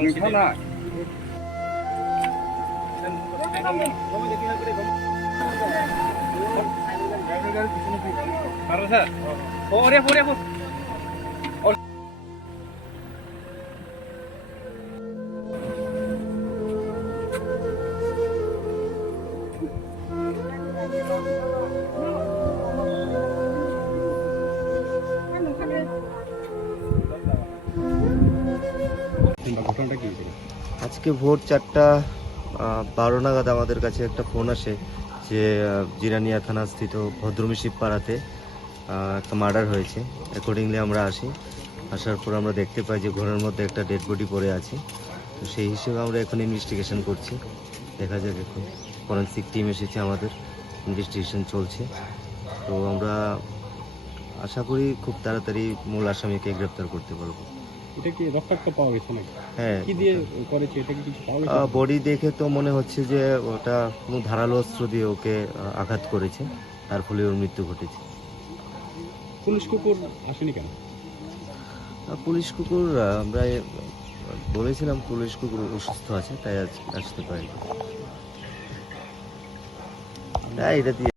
괜찮아. 알아서. 오래. আজকে ভোর 4:12 নাগাদ আমাদের কাছে একটা ফোন আসে যে জিরানিয়া থানাস্থিত ভদ্রমিশিব পাড়াতে একটা মার্ডার হয়েছে। অ্যাকর্ডিংলি আমরা আসি, আসার পর আমরা দেখতে পাই যে ঘরের মধ্যে একটা ডেড বডি পড়ে আছে। তো সেই হিসেবে আমরা এখন ইনভেস্টিগেশন করছি, দেখা যাক। এখন ফরেন্সিক টিম এসেছে, আমাদের ইনভেস্টিগেশন চলছে। তো আমরা আশা করি খুব তাড়াতাড়ি মূল আসামিকে গ্রেপ্তার করতে পারবো। এটা কি রক্তাক্ত পাওয়া গেছে নাকি? হ্যাঁ, কি দিয়ে করেছে এটা কি কিছু পাওয়া গেছে? বডি দেখে তো মনে হচ্ছে যে ওটা কোনো ধারালো অস্ত্র দিয়ে ওকে আঘাত করেছে, তার ফলে ওর মৃত্যু ঘটেছে। পুলিশ কুকুর আসেনি কেন? পুলিশ কুকুর আমরা বলেছিলাম পুলিশ কুকুর অসুস্থ আছে, তাই আজ আসতে পারি। এটা দিয়ে